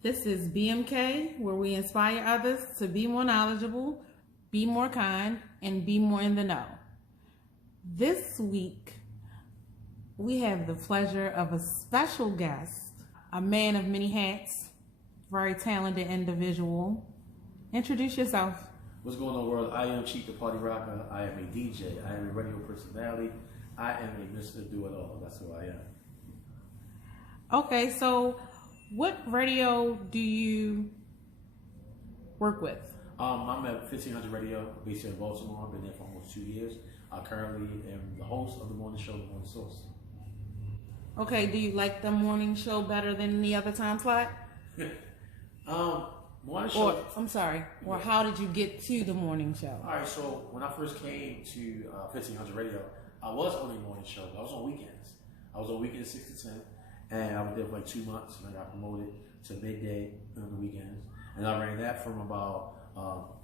This is BMK, where we inspire others to be more knowledgeable, be more kind, and be more in the know. This week, we have the pleasure of a special guest, a man of many hats, very talented individual. Introduce yourself. What's going on, world? I am Chiefpartyrock. I am a DJ. I am a radio personality. I am a Mr. Do-It-All. That's who I am. Okay, so what radio do you work with? I'm at 1500 Radio, based here in Baltimore. I've been there for almost 2 years. I currently am the host of the morning show, The Morning Source. Okay, do you like the morning show better than any other time slot? Morning show. Or how did you get to the morning show? All right, so when I first came to 1500 Radio, I was on a morning show. I was on weekends. I was on weekends 6 to 10, and I was there for like 2 months, and I got promoted to midday on the weekends. And I ran that from about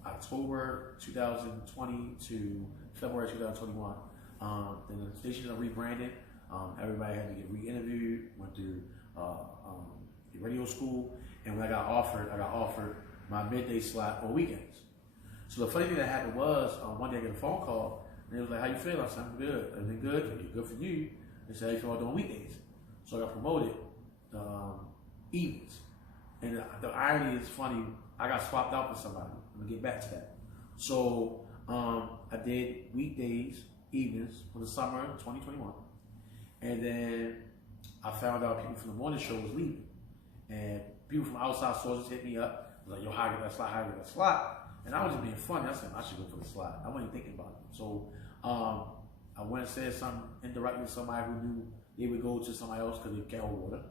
October 2020 to February 2021. Then the station got rebranded. Everybody had to get re-interviewed, went through the radio school, and when I got offered my midday slot on weekends. So the funny thing that happened was, one day I get a phone call, and they was like, "How you feel?" I said, "I'm good." Everything good? Good for you. They said, "How you feel about doing weekdays?" So I got promoted evenings. And the irony is funny, I got swapped out for somebody. I'm gonna get back to that. So I did weekdays, evenings for the summer of 2021. And then I found out people from the morning show was leaving. And people from outside sources hit me up. Was like, "Yo, how I get that slot? How I get that slot?" And I was just being funny. I said, "I should go for the slot." I wasn't thinking about it. So I went and said something indirectly to somebody who knew they would go to somebody else because they can't hold water.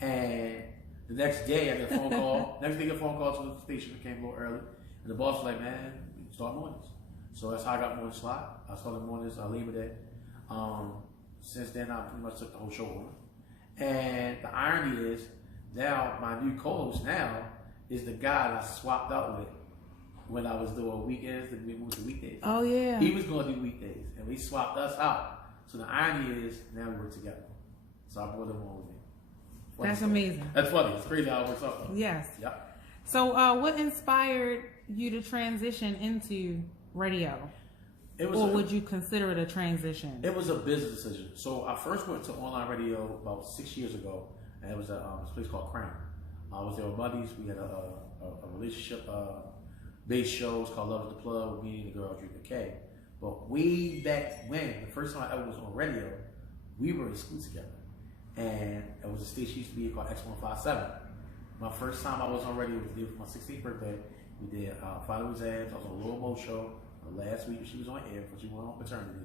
And the next day I get a phone call. Next day I get a phone call to the station. It came a little early. And the boss was like, "Man, we start mornings." So that's how I got morning slot. I started mornings Labor Day. Since then, I pretty much took the whole show over. And the irony is, now my new co-host now is the guy that I swapped out with when I was doing weekends and we moved to weekdays. Oh yeah. He was going to do weekdays, and we swapped us out. So the irony is, now we work together. So I brought him on with me. That's amazing. That's funny. It's crazy how it works out. Yes. Yep. So what inspired you to transition into radio? Would you consider it a transition? It was a business decision. So I first went to online radio about 6 years ago, and it was at this place called Crown. I was there with buddies. We had a relationship based show. It's called Love at the Plug with me and the girl drinking K. But way back when, the first time I ever was on radio, we were in school together. And it was a station used to be called X157. My first time I was on radio was for my 16th birthday. We did Father Exams. I was on a Little Mo show. Last week she was on air because she went on paternity.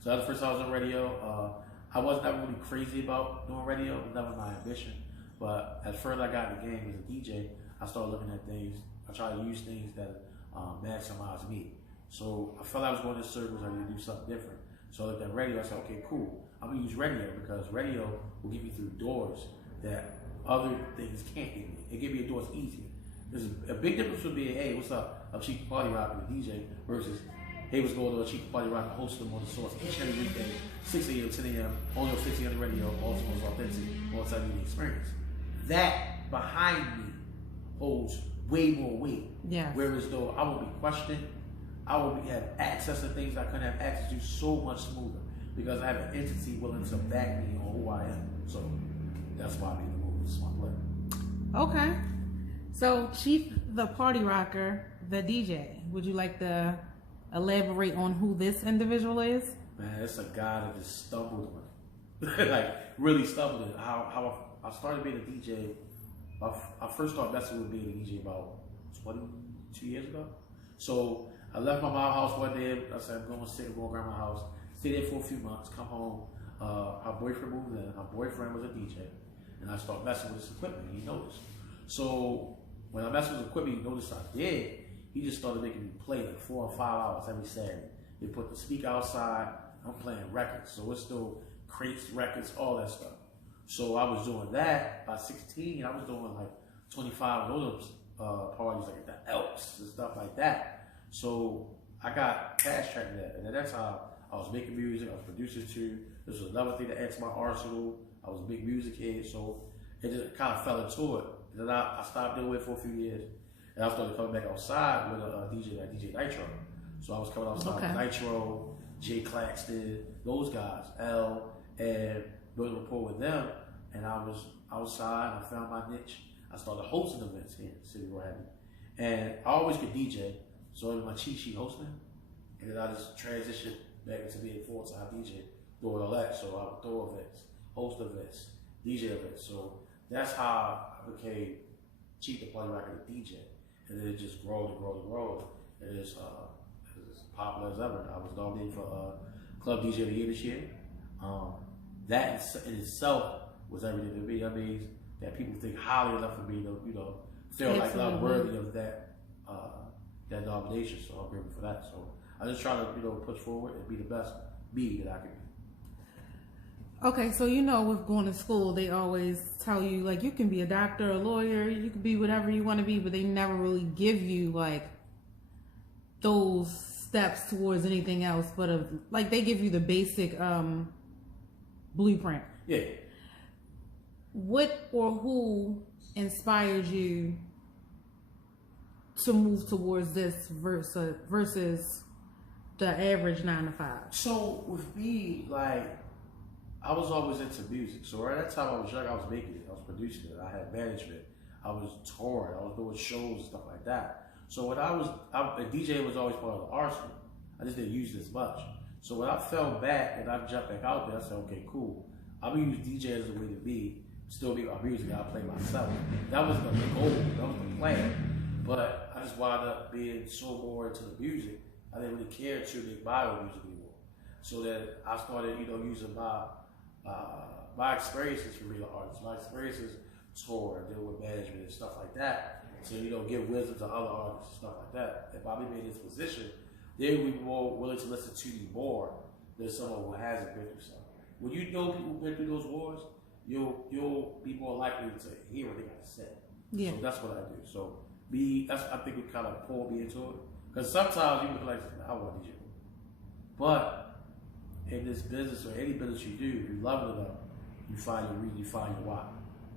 So that was the first time I was on radio. I wasn't ever really crazy about doing radio. It was never my ambition. But as further I got in the game as a DJ, I started looking at things. I tried to use things that maximize me. So I felt I was going in circles. I needed to do something different. So I looked at radio. I said, "Okay, cool. I'm gonna use radio because radio will get me through doors that other things can't get me. It give me doors easier. There's a big difference from being, hey, what's up? I'm Chiefpartyrock and a DJ versus, hey, what's going on? Chiefpartyrock, host them on the source each and every weekday, 6 a.m., 10 a.m., only on 1500 Radio, Baltimore's authentic, multimedia experience. That behind me holds way more weight. Yeah. Whereas though I will be questioned, I will have access to things I couldn't have access to so much smoother because I have an entity willing to back me on who I am. So that's why I made the move. It's my play. Okay. So, Chief the Party Rocker, the DJ, would you like to elaborate on who this individual is? Man, it's a guy that just stumbled on like, really stumbled on how I started being a DJ. I first started messing with being a DJ about 22 years ago. So, I left my mom's house one day. I said, I'm going to sit at grandma's house. Stay there for a few months, come home. Her boyfriend moved in. Her boyfriend was a DJ. And I started messing with his equipment. He noticed. So, when I messed with his equipment, he noticed I did. He just started making me play like 4 or 5 hours every Saturday. They put the speaker outside. I'm playing records. So it's still crates, records, all that stuff. So I was doing that. By 16, I was doing like 25 of those parties, like at the Elks and stuff like that. So I got fast tracked that. And then that's how I was making music. I was producing too. This was another thing that adds to my arsenal. I was a big music head. So it just kind of fell into it. then I stopped doing it for a few years. And I started coming back outside with a DJ like DJ Nitro. So I was coming outside with Nitro, Jay Claxton, those guys, L, and building rapport with them. And I was outside, I found my niche. I started hosting events here in the city where I am. And I always could DJ, so it was my cheat sheet hosting. And then I just transitioned back into being full-time DJ, doing all that. So I would throw events, host events, DJ events. So that's how I became Chiefpartyrock and a DJ. And then it just growed and growed and growed. And it's as popular as ever. I was nominated for Club DJ of the Year this year. That in itself was everything to me. That means that people think highly enough of me to, feel like I'm worthy of that nomination. So I'm grateful for that. So I just try to, push forward and be the best me that I can be. Okay, so with going to school, they always tell you, like, you can be a doctor, a lawyer, you can be whatever you want to be, but they never really give you, like, those steps towards anything else, but, they give you the basic blueprint. Yeah. What or who inspired you to move towards this versus the average 9 to 5? So, with me, I was always into music. So at that time I was young, I was making it, I was producing it, I had management, I was touring, I was doing shows and stuff like that. So when DJ was always part of the arsenal. I just didn't use it as much. So when I fell back and I jumped back out there, I said, okay, cool. I'm gonna use DJ as a way to be, still make my music, I'll play myself. That was the goal, that was the plan. But I just wound up being so more into the music, I didn't really care to make my own music anymore. So that I started, using my experiences for being an artist, my experiences touring, dealing with management and stuff like that. So, give wisdom to other artists and stuff like that. If Bobby made this position, they would be more willing to listen to you more than someone who hasn't been through something. When you know people who've been through those wars, you'll be more likely to hear what they got to say. Yeah. So that's what I do. So I think we kind of pulled me into it. Because sometimes you can be like, I want DJ. But in this business or any business you do, if you love it enough, you find your reason, you find your why.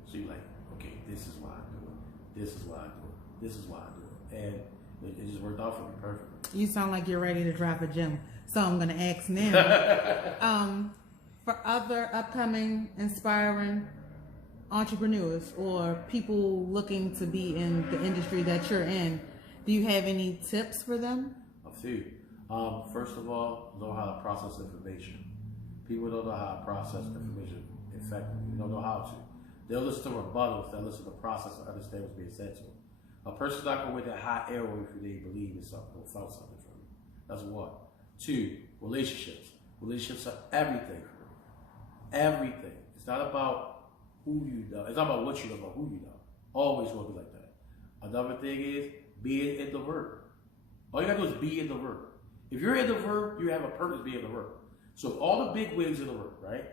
So you're like, okay, this is why I do it. This is why I do it. This is why I do it. And it just worked out for me perfectly. You sound like you're ready to drop a gem. So I'm going to ask now. For other upcoming, inspiring entrepreneurs or people looking to be in the industry that you're in, do you have any tips for them? A few. First of all, know how to process information. People don't know how to process information effectively. They don't know how to. They'll listen to rebuttals, they'll listen to the process and understand what's being said to them. A person's not going to win that high airway if they believe in something or felt something from you. That's one. Two, relationships. Relationships are everything for me. Everything. It's not about who you know. It's not about what you know, about who you know. Always going to be like that. Another thing is being in the verb. All you got to do is be in the verb. If you're in the verb, you have a purpose to be in the verb. So all the big wigs in the verb, right?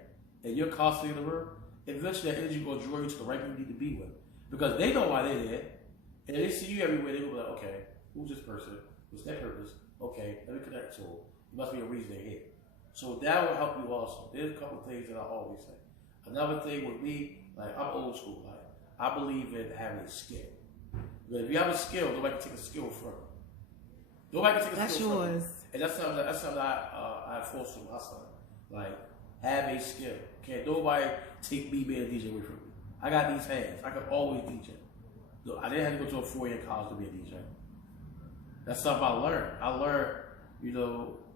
And you're constantly in the verb, eventually that energy will draw you to the right people you need to be with. Because they know why they're there. And they see you everywhere, they go like, okay, who's this person? What's their purpose? Okay, let me connect to them. There must be a reason they're here. So that will help you also. There's a couple of things that I always say. Another thing with me, I'm old school. I believe in having a skill. But if you have a skill, nobody can take a skill from you. Nobody can take a skill from you. That's yours. And that's something I force from my son. Have a skill. Can't nobody take me being a DJ away from me. I got these hands. I can always DJ. I didn't have to go to a 4-year college to be a DJ. That's something I learned. I learned,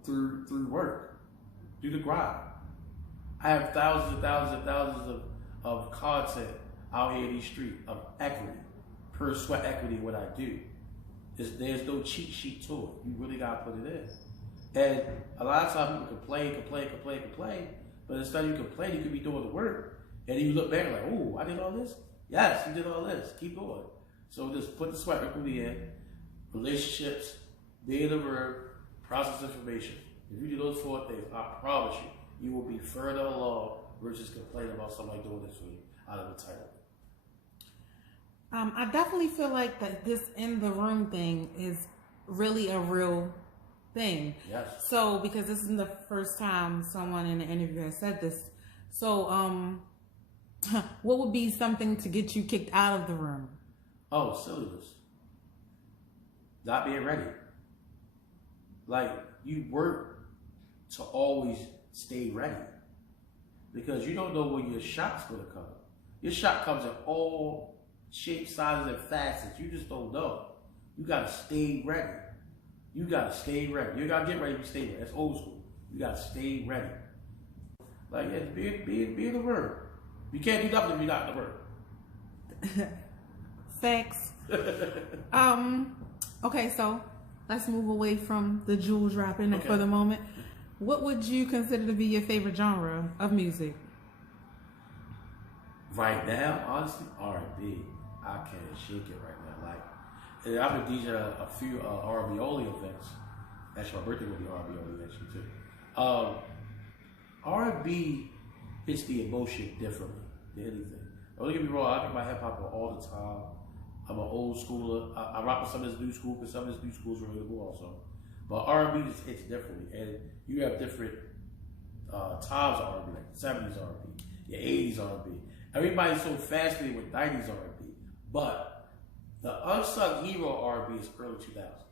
through work, through the grind. I have thousands and thousands and thousands of content out here in these streets of equity, per sweat equity, what I do. There's no cheat sheet to it. You really got to put it in. And a lot of times people complain, but instead of you complain, you could be doing the work. And then you look back like, oh, I did all this? Yes, you did all this. Keep going. So just put the sweat equity in, relationships, be in the verb, process information. If you do those 4 things, I promise you, you will be further along versus complaining about somebody doing this for you out of entitlement. I definitely feel like that this in the room thing is really a real thing. Yes. So, because this isn't the first time someone in the interview has said this. So, what would be something to get you kicked out of the room? Oh, silliness. Not being ready. Like, you work to always stay ready. Because you don't know when your shot's going to come. Your shot comes in all shapes, sizes, and facets. You just don't know. You got to stay ready. You got to stay ready. You got to get ready to stay ready. That's old school. You got to stay ready. Like, yeah, be in the word. You can't do nothing if you're not in the word. Facts. Okay, so let's move away from the jewel dropping for the moment. What would you consider to be your favorite genre of music? Right now, honestly, R&B. I can't shake it right now. Like, and I've been DJing a few R&B only events. Actually, my birthday will be R&B only actually too. R&B hits the emotion differently than anything. Don't get me wrong, I get my hip hop on all the time. I'm an old schooler. I rock with some of this new school because some of this new school is relatable also. But R&B just hits differently, and you have different times of R&B, like 70s R&B, your 80s R&B. Everybody's so fascinated with 90s R&B, but the unsung hero R&B is early 2000s.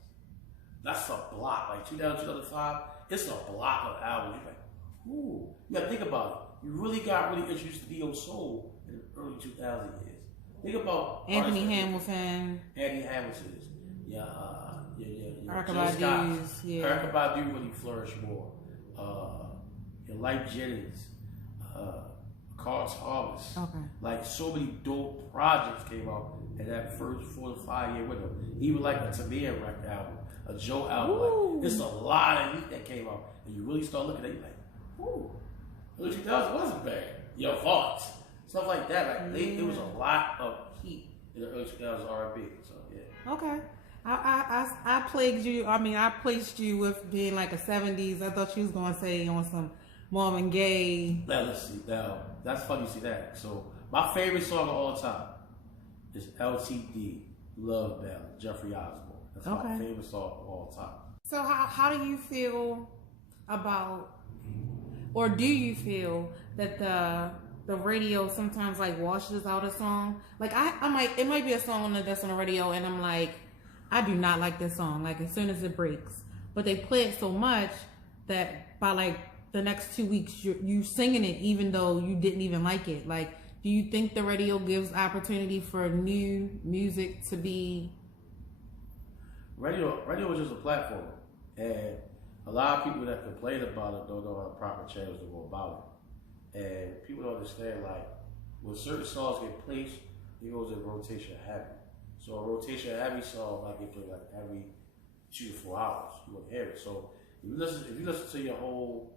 That's a block, like 2000, 2005. It's a block of albums. You're like, ooh, you gotta think about it. You really got introduced to neo soul in the early 2000 years. Think about Anthony Hamilton. Anthony Hamilton's. Yeah. Erykah Badu's. Yeah. Erykah Badu really flourished more. Your Life Jennings. Carl Thomas. Okay. Like, so many dope projects came out in that first 4 to 5 year window. Even like a Tamir record album, a Joe album. Like, it's a lot of heat that came out. And you really start looking at it like, ooh, early 2000s wasn't bad. Your thoughts. Stuff like that. Like, there was a lot of heat in the early 2000s R&B. So, yeah. Okay. I plagued you. I mean, I placed you with being like a 70s. I thought you was going to say on some Marvin Gaye. Now, let's see. Now, that's funny you see that. So, my favorite song of all time is LTD, Love Ballad, Jeffrey Osborne. That's my favorite song of all time. So, how do you feel about, or do you feel that the radio sometimes like washes out a song? Like, it might be a song that's on the radio and I'm like, I do not like this song, like as soon as it breaks. But they play it so much that by like the next 2 weeks, you singing it even though you didn't even like it. Like, do you think the radio gives opportunity for new music to be? Radio is just a platform. And a lot of people that complain about it don't know how the proper channels to go about it. And people don't understand, like, when certain songs get placed, it goes in rotation heavy. So a rotation heavy song might get played like every 2 to 4 hours. You won't hear it. So if you listen to your whole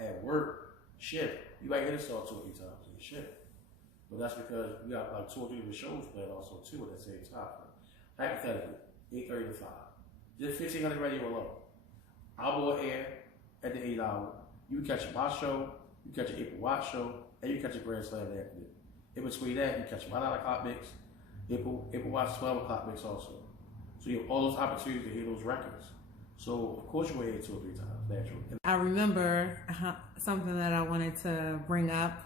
at work shift, you might hear this song 2 or 3 times in your shift. But that's because we got like 2 or 3 different shows playing also too at the same time. Hypothetically, 8:30 to 5. Just 1500 radio alone. I'll go air at the 8 hour. You catch my show, you catch an April Watts show, and you catch a Grand Slam in the afternoon. In between that, you catch my 9 o'clock mix, April Watts 12 o'clock mix also. So you have all those opportunities to hear those records. So of course you will hear it 2 or 3 times, naturally. I remember something that I wanted to bring up.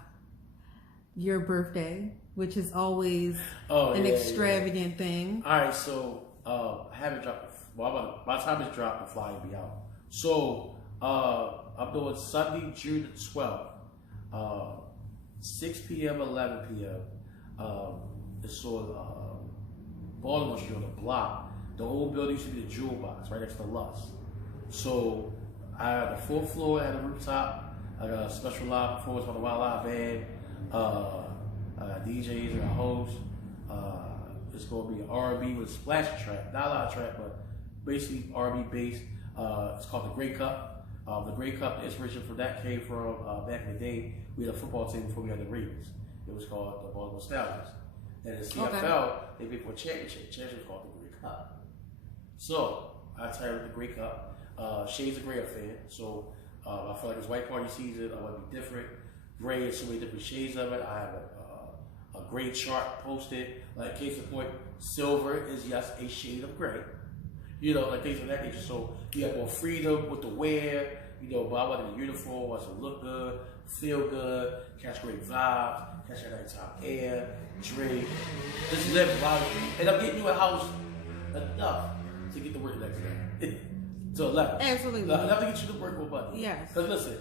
Your birthday, which is always an extravagant thing. All right, so I haven't dropped. Well, by the time it's dropped, the flyer will be out. So I'm doing Sunday, June the 12th, 6 p.m., 11 p.m. It's on Baltimore Street on the block. The old building used to be the Jewel Box, right next to Lust. So I have the 4th floor at the rooftop. I got a special live performance by the Wild Live Band. I got DJs, I got hosts. It's going to be an R&B with a splash track, not a lot of track, but basically R&B based. It's called the Grey Cup. The Grey Cup, the inspiration for that came from back in the day. We had a football team before we had the Ravens. It was called the Baltimore Stallions. And in CFL, they played for a championship. Championship was called the Grey Cup. So I titled the Grey Cup. Shades of Grey affair. So I feel like it's white party season. I want to be different. Gray is so many different shades of it. I have a gray chart posted. Like, case in point, silver is, yes, a shade of gray. You know, like things of that nature. So you have more freedom with the wear. You know, but I want a uniform, want to look good, feel good, catch great vibes, catch that nighttime air, drink, just live a lot of things. And I'm getting you a house enough to get to work the next day. So 11. Absolutely. Enough to get you to work with money. Yes. Because listen,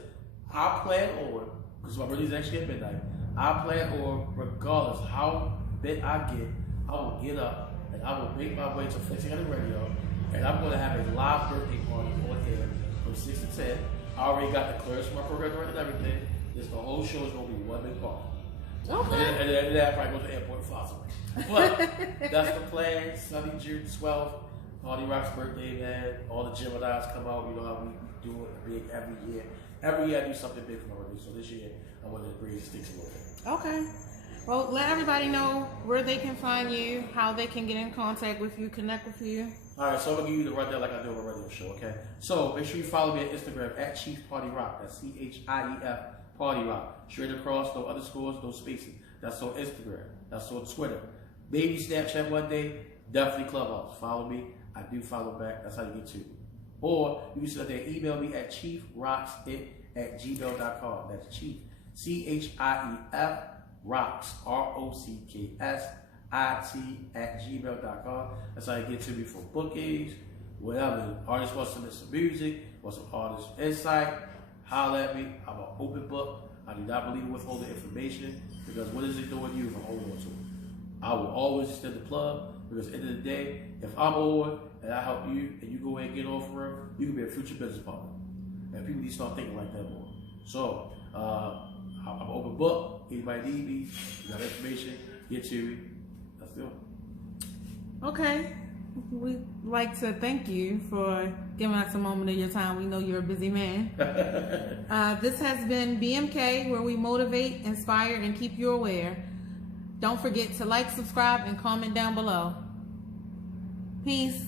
I plan on, because my birthday's actually at midnight, I plan on, regardless how big I get, I will get up and I will make my way to 1500 Radio, and I'm going to have a live birthday party on air from 6 to 10. I already got the clearance for my program and everything. The whole show is going to be one big party. Okay. And then I probably go to the airport and fly somewhere. But that's the plan. Sunday, June 12th. Partyrock's birthday, man. All the Geminis come out. You know how we do it big every year. Every year I do something big for my birthday. So this year I wanted to raise the stakes a little bit. Okay. Well, let everybody know where they can find you, how they can get in contact with you, connect with you. All right, so I'm going to give you the rundown like I do on my radio show, okay? So make sure you follow me on Instagram at Chiefpartyrock. That's CHIEF Party Rock. Straight across, no underscores, no spaces. That's on Instagram. That's on Twitter. Maybe Snapchat one day. Definitely Clubhouse. Follow me. I do follow back. That's how you get to me. Or you can sit there and email me at chiefrocksit@gmail.com. That's Chief, CHIEF, Rocks, ROCKSIT @gmail.com. That's how you get to me for bookings, whatever. Artists want to submit some music, want some artist insight, holler at me. I'm an open book. I do not believe in withholding information, because what is it doing you if I'm holding on to it? I will always extend the plug, because at the end of the day, if I'm on and I help you and you go ahead and get off for her, you can be a future business partner. And people need to start thinking like that more. So, I'm an open book. Anybody need me, you got information, get to me. Let's do it. Okay. We'd like to thank you for giving us a moment of your time. We know you're a busy man. This has been BMK, where we motivate, inspire, and keep you aware. Don't forget to like, subscribe, and comment down below. Peace.